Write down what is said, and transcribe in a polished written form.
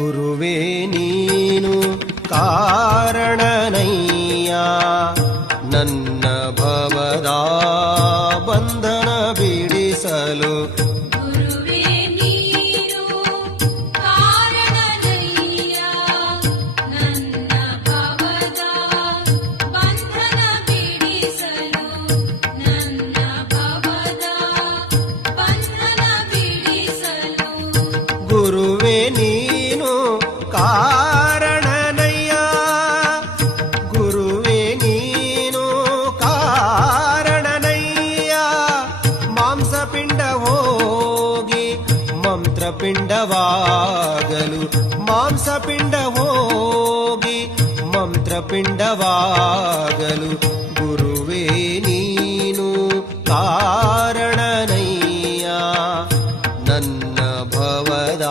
ಗುರುವೇ ನೀನು ಕಾರಣನಯ್ಯ ನನ್ನ ಭವದ ಬಂಧನ ಬಿಡಿಸಲು. ಗುರುವೇ ನೀನು ಕಾರಣನಯ್ಯ ನನ್ನ ಭವದ ಬಂಧನ ಬಿಡಿಸಲು. ನನ್ನ ಭವದ ಬಂಧನ ಬಿಡಿಸಲು. ಗುರುವೇ ನೀನು ಕಾರಣನಯ್ಯ ಗುರುವೇ ನೀನು ಕಾರಣನಯ್ಯ ಮಾಂಸಪಿಂಡ ಹೋಗಿ ಮಂತ್ರಪಿಂಡವಾಗಲು. ಮಾಂಸಪಿಂಡ ಹೋಗಿ ಮಂತ್ರಪಿಂಡವಾಗಲು. ಗುರುವೇ ನೀನು ಕಾರಣನಯ್ಯ ನನ್ನ ಭವದ